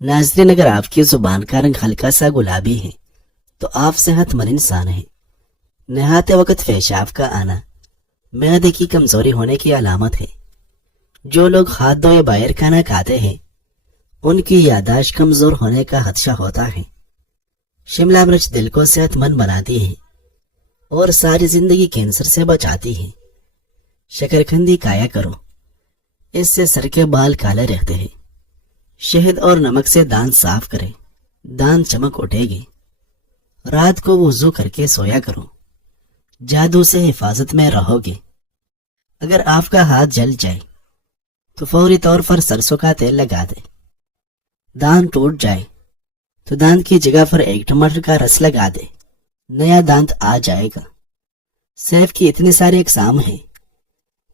ناظرین، اگر آپ کی زبان کا رنگ ہلکا سا گلابی ہے تو آپ صحت مند انسان ہیں۔ نہاتے وقت پیشاب کا آنا معدے کی کمزوری ہونے کی علامت ہے۔ جو لوگ ہاتھ دھوئے باہر کھانا کھاتے ہیں ان کی یادداشت کمزور ہونے کا خدشہ ہوتا ہے۔ شملہ مرچ دل کو صحت مند بناتی ہے اور ساری زندگی کینسر سے بچاتی ہے۔ شکرکندی کھایا کرو، اس سے سر کے بال کالے رہتے ہیں۔ شہد اور نمک سے دانت صاف کریں، دانت چمک اٹھے گی۔ رات کو وضو کر کے سویا کرو، جادو سے حفاظت میں رہو گے۔ اگر آپ کا ہاتھ جل جائے تو فوری طور پر سرسوں کا تیل لگا دیں۔ دانت ٹوٹ جائے تو دانت کی جگہ پر ایک ٹماٹر کا رس لگا دیں، نیا دانت آ جائے گا۔ سیب کی اتنی ساری اقسام ہیں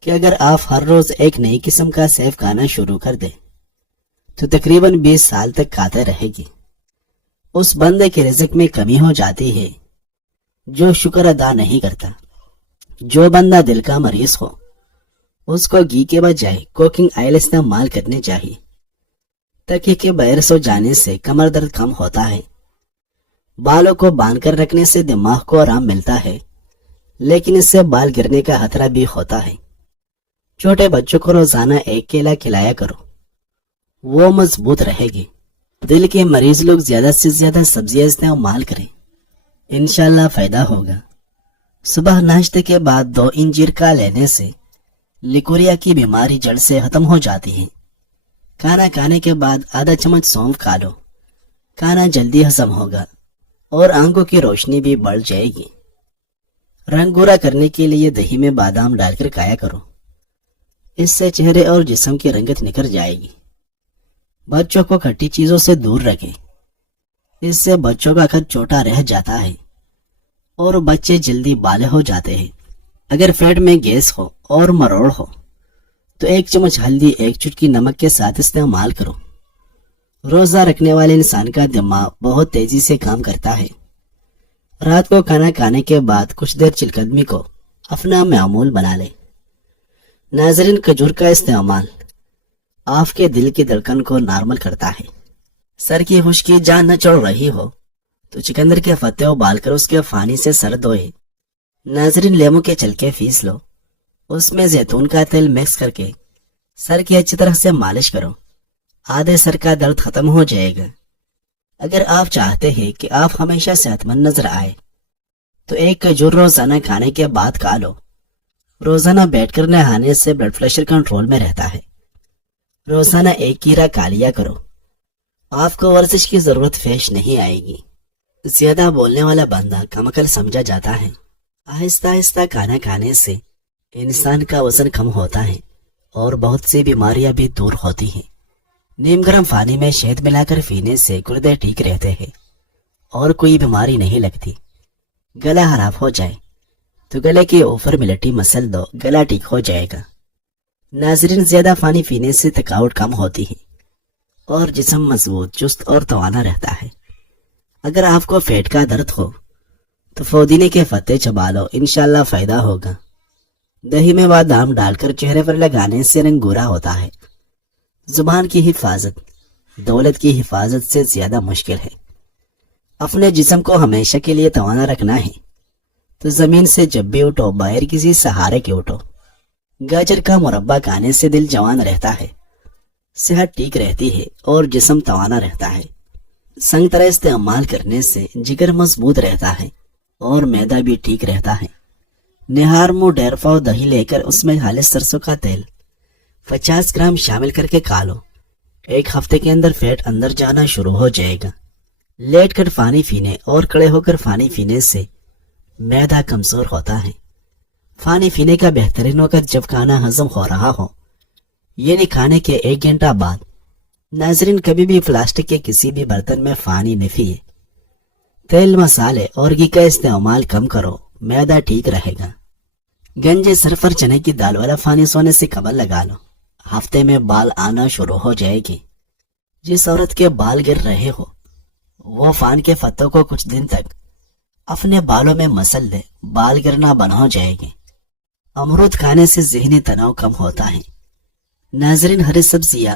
کہ اگر آپ ہر روز ایک نئی قسم کا سیب کھانا شروع کر دیں تو تقریباً 20 سال تک کھاتے رہے گی۔ اس بندے کے رزق میں کمی ہو جاتی ہے جو شکر ادا نہیں کرتا۔ جو بندہ دل کا مریض ہو اس کو گھی کے بجائے کوکنگ آئل استعمال کرنی چاہیے۔ تکیے کے بغیر سو جانے سے کمر درد کم ہوتا ہے۔ بالوں کو باندھ کر رکھنے سے دماغ کو آرام ملتا ہے، لیکن اس سے بال گرنے کا خطرہ بھی ہوتا ہے۔ چھوٹے بچوں کو روزانہ ایک کیلا کھلایا کرو، وہ مضبوط رہے گی۔ دل کے مریض لوگ زیادہ سے زیادہ سبزیاں استعمال کریں، انشاءاللہ فائدہ ہوگا۔ صبح ناشتے کے بعد 2 انجیر کا لینے سے لیکوریا کی بیماری جڑ سے ختم ہو جاتی ہے۔ کھانا کھانے کے بعد آدھا چمچ سونف کھا لو، کھانا جلدی ہضم ہوگا اور آنکھوں کی روشنی بھی بڑھ جائے گی۔ رنگ گورا کرنے کے لیے دہی میں بادام ڈال کر کھایا کرو، اس سے چہرے اور جسم کی رنگت نکھر جائے گی۔ بچوں کو کھٹی چیزوں سے دور رکھیں، اس سے بچوں کا قد چھوٹا رہ جاتا ہے اور بچے جلدی بالغ ہو جاتے ہیں۔ اگر پیٹ میں گیس ہو اور مروڑ ہو تو 1 چمچ ہلدی 1 چٹکی نمک کے ساتھ استعمال کرو۔ روزہ رکھنے والے انسان کا دماغ بہت تیزی سے کام کرتا ہے۔ رات کو کھانا کھانے کے بعد کچھ دیر چہل قدمی کو اپنا معمول بنا لے۔ ناظرین، کھجور کا استعمال آپ کے دل کی دھڑکن کو نارمل کرتا ہے۔ سر کی خشکی جان نہ چڑھ رہی ہو تو چکندر کے پتے ابال کر اس کے پانی سے سر دھوئے۔ ناظرین، لیمو کے چھلکے پیس لو، اس میں زیتون کا تیل مکس کر کے سر کی اچھی طرح سے مالش کرو، آدھے سر کا درد ختم ہو جائے گا۔ اگر آپ چاہتے ہیں کہ آپ ہمیشہ صحت مند نظر آئے تو 1 کھجور روزانہ کھانے کے بعد کھا لو۔ روزانہ بیٹھ کر نہانے سے بلڈ پریشر کنٹرول میں رہتا ہے۔ روزانہ 1 کیرا کھا لیا کرو، آپ کو ورزش کی ضرورت پیش نہیں آئے گی۔ زیادہ بولنے والا بندہ کم عقل سمجھا جاتا ہے۔ آہستہ آہستہ کھانا کھانے سے انسان کا وزن کم ہوتا ہے اور بہت سی بیماریاں بھی دور ہوتی ہیں۔ نیم گرم پانی میں شہد ملا کر پینے سے گردے ٹھیک رہتے ہیں اور کوئی بیماری نہیں لگتی۔ گلا خراب ہو جائے تو گلے کے اوپر ملٹی مسل دو، گلا ٹھیک ہو جائے گا۔ ناظرین، زیادہ پانی پینے سے تھکاوٹ کم ہوتی ہے اور جسم مضبوط، چست اور توانا رہتا ہے۔ اگر آپ کو پیٹ کا درد ہو تو پودینے کے پتے چبا لو، انشاءاللہ فائدہ ہوگا۔ دہی میں بادام ڈال کر چہرے پر لگانے سے رنگ گورا ہوتا ہے۔ زبان کی حفاظت دولت کی حفاظت سے زیادہ مشکل ہے۔ اپنے جسم کو ہمیشہ کے لیے توانا رکھنا ہے تو زمین سے جب بھی اٹھو باہر کسی سہارے کے اٹھو۔ گاجر کا مربع کھانے سے دل جوان رہتا ہے، صحت ٹھیک رہتی ہے اور جسم توانا رہتا ہے۔ سنگترا استعمال کرنے سے جگر مضبوط رہتا ہے اور معدہ بھی ٹھیک رہتا ہے۔ نہار منہ ڈیر پاؤ دہی لے کر اس میں خالص سرسوں کا تیل 50 گرام شامل کر کے کھا لو، 1 ہفتے کے اندر پیٹ اندر جانا شروع ہو جائے گا۔ لیٹ کر پانی پینے اور کھڑے ہو کر پانی پینے سے معدہ کمزور ہوتا ہے۔ پانی پینے کا بہترین وقت جب کھانا ہضم ہو رہا ہو، یعنی کھانے کے 1 گھنٹہ بعد۔ ناظرین، کبھی بھی پلاسٹک کے کسی بھی برتن میں پانی نہ پیے۔ تیل، مسالے اور گھی کا استعمال کم کرو، معدہ ٹھیک رہے گا۔ گنجے سر پر چنے کی دال والا پانی سونے سے قبل لگا لو، ہفتے میں بال آنا شروع ہو جائے گی۔ جس عورت کے بال گر رہے ہو وہ پان کے پتوں کو کچھ دن تک اپنے بالوں میں مسل دے، بال گرنا بند ہو جائے گی۔ امرود کھانے سے ذہنی تناؤ کم ہوتا ہے۔ ناظرین، ہری سبزیاں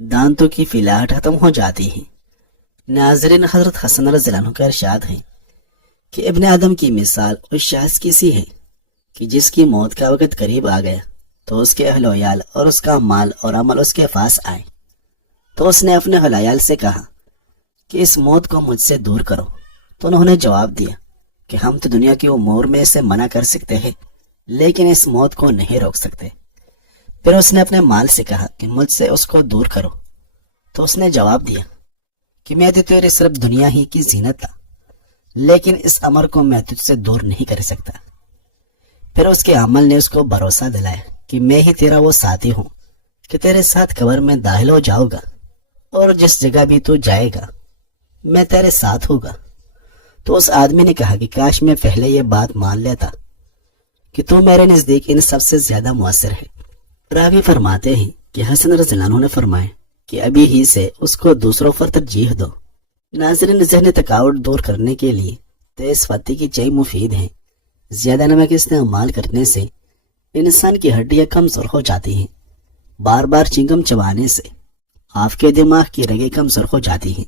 دانتوں کی فلاحٹ ختم ہو جاتی ہے۔ ناظرین، حضرت حسن رضی اللہ عنہ کا ارشاد ہے کہ ابن آدم کی مثال اس شخص کی سی ہے کہ جس کی موت کا وقت قریب آ گیا تو اس کے اہل و عیال اور اس کا مال اور عمل اس کے پاس آئے، تو اس نے اپنے اہل و عیال سے کہا کہ اس موت کو مجھ سے دور کرو، تو انہوں نے جواب دیا کہ ہم تو دنیا کی امور میں اسے منع کر سکتے ہیں لیکن اس موت کو نہیں روک سکتے۔ پھر اس نے اپنے مال سے کہا کہ مجھ سے اس کو دور کرو، تو اس نے جواب دیا کہ میں تو تیرے صرف دنیا ہی کی زینت تھا، لیکن اس امر کو میں تجھ سے دور نہیں کر سکتا۔ پھر اس کے عمل نے اس کو بھروسہ دلایا کہ میں ہی تیرا وہ ساتھی ہوں کہ تیرے ساتھ قبر میں داخل ہو جاؤ گا، اور جس جگہ بھی تو جائے گا میں تیرے ساتھ ہوگا۔ تو اس آدمی نے کہا کہ کاش میں پہلے یہ بات مان لیتا کہ تو میرے نزدیک ان سب سے زیادہ مؤثر ہے۔ راوی فرماتے ہیں کہ حسن رضی اللہ عنہ نے فرمایا کہ ابھی ہی سے اس کو دوسروں پر ترجیح دو۔ ناظرین، ذہنی تھکاوٹ دور کرنے کے لیے تیز پتی کی چائے مفید ہے۔ زیادہ نمک استعمال کرنے سے انسان کی ہڈیاں کمزور ہو جاتی ہیں۔ بار بار چنگم چبانے سے آپ کے دماغ کی رگیں کمزور ہو جاتی ہیں۔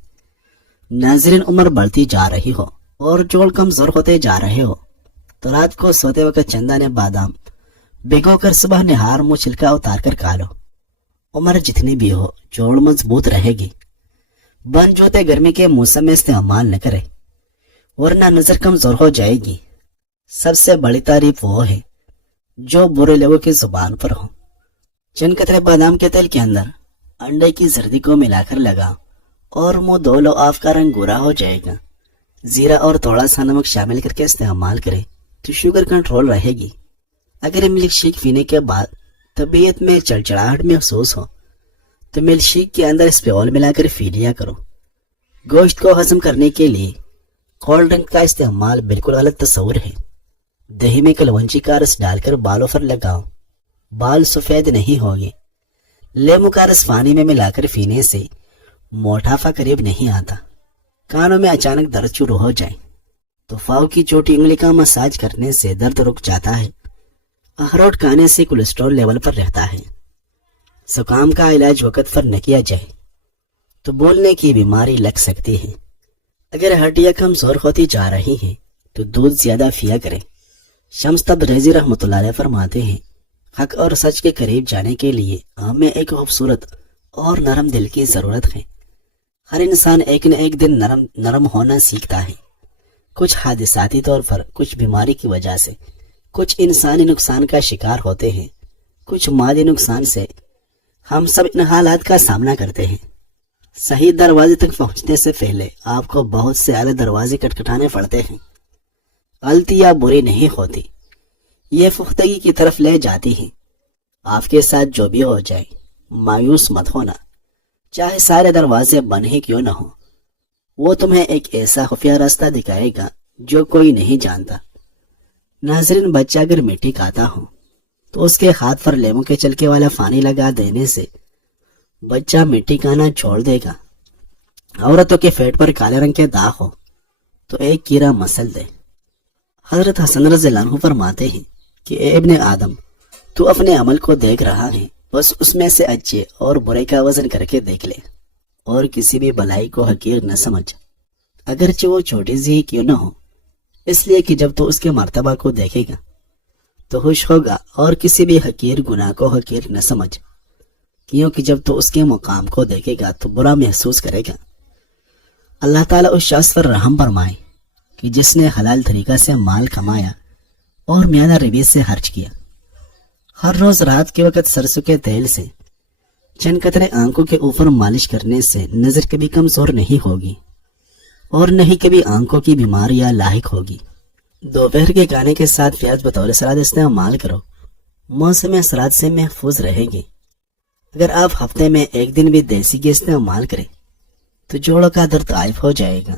ناظرین، عمر بڑھتی جا رہی ہو اور جوڑ کمزور ہوتے جا رہے ہو تو رات کو سوتے وقت چندہ نے بادام بھگو کر صبح نہار منہ چھلکا اتار کر کھا لو۔ عمر جتنی بھی ہو جوڑ مضبوط رہے گی۔ بند جوتے گرمی کے موسم میں استعمال نہ کرے ورنہ نظر کمزور ہو جائے گی۔ سب سے بڑی تعریف وہ ہے جو برے لوگوں کی زبان پر ہو۔ چند قطرے بادام کے تیل کے اندر انڈے کی زردی کو ملا کر لگاؤ اور منہ دھو لو، آپ کا رنگ گورا ہو جائے گا۔ زیرہ اور تھوڑا سا نمک شامل کر کے استعمال کرے تو شوگر کنٹرول رہے گی۔ اگر ملک شیک پینے کے بعد طبیعت میں چڑچڑاہٹ محسوس ہو تو ملک شیک کے اندر اسپیول ملا کر پی لیا کرو۔ گوشت کو ہضم کرنے کے لیے کولڈ ڈرنک کا استعمال بالکل غلط تصور ہے۔ دہی میں کلونجی کا رس ڈال کر بالوں پر لگاؤ، بال سفید نہیں ہوگے۔ لیمو کا رس پانی میں ملا کر پینے سے موٹاپا قریب نہیں آتا۔ کانوں میں اچانک درد شروع ہو جائے تو پاؤں کی چھوٹی انگلی کا مساج کرنے سے درد رک جاتا ہے۔ اخروٹ کھانے سے کولیسٹرول لیول پر رہتا ہے۔ زکام کا علاج وقت پر نہ کیا جائے تو بولنے کی بیماری لگ سکتی ہے۔ اگر ہڈیاں کمزور ہوتی جا رہی ہیں تو دودھ زیادہ پیا کریں۔ شمس تبریزی رحمۃ اللہ علیہ فرماتے ہیں حق اور سچ کے قریب جانے کے لیے ہمیں ایک خوبصورت اور نرم دل کی ضرورت ہے۔ ہر انسان ایک نہ ایک دن نرم ہونا سیکھتا ہے۔ کچھ حادثاتی طور پر، کچھ بیماری کی وجہ سے، کچھ انسانی نقصان کا شکار ہوتے ہیں، کچھ مادی نقصان سے۔ ہم سب ان حالات کا سامنا کرتے ہیں۔ صحیح دروازے تک پہنچنے سے پہلے آپ کو بہت سے اعلی دروازے کٹکھٹانے پڑتے ہیں۔ غلطی یا بری نہیں ہوتی، یہ پختگی کی طرف لے جاتی ہیں۔ آپ کے ساتھ جو بھی ہو جائے مایوس مت ہونا، چاہے سارے دروازے بند ہی کیوں نہ ہو۔ وہ تمہیں ایک ایسا خفیہ راستہ دکھائے گا جو کوئی نہیں جانتا۔ ناظرین، بچہ اگر مٹی کھاتا ہو تو اس کے ہاتھ پر لیمو کے چلکے والا پانی لگا دینے سے بچہ مٹی کھانا چھوڑ دے گا۔ عورتوں کے پیٹ پر کالے رنگ کے داغ ہو تو ایک کیڑا مسل دے۔ حضرت حسن رضی اللہ عنہ فرماتے ہیں کہ اے ابن آدم، تو اپنے عمل کو دیکھ رہا ہے، بس اس میں سے اچھے اور برے کا وزن کر کے دیکھ لے، اور کسی بھی بلائی کو حقیر نہ سمجھ، اگرچہ وہ چھوٹی سی کیوں نہ ہو، اس لیے کہ جب تو اس کے مرتبہ کو دیکھے گا تو خوش ہوگا، اور کسی بھی حقیر گناہ کو حقیر نہ سمجھ، کیونکہ جب تو اس کے مقام کو دیکھے گا تو برا محسوس کرے گا۔ اللہ تعالیٰ اس شخص پر رحم فرمائے کہ جس نے حلال طریقہ سے مال کمایا اور میانہ روی سے خرچ کیا۔ ہر روز رات کے وقت سرسوں کے تیل سے چند قطرے آنکھوں کے اوپر مالش کرنے سے نظر کبھی کمزور نہیں ہوگی اور نہ ہی کبھی آنکھوں کی بیماریاں لاحق ہوگی۔ دوپہر کے کھانے کے ساتھ پیاز بطور سلاد استعمال کرو، موسم اثرات سے محفوظ رہے گی۔ اگر آپ ہفتے میں ایک دن بھی دیسی گھی استعمال کریں تو جوڑوں کا درد غائب ہو جائے گا۔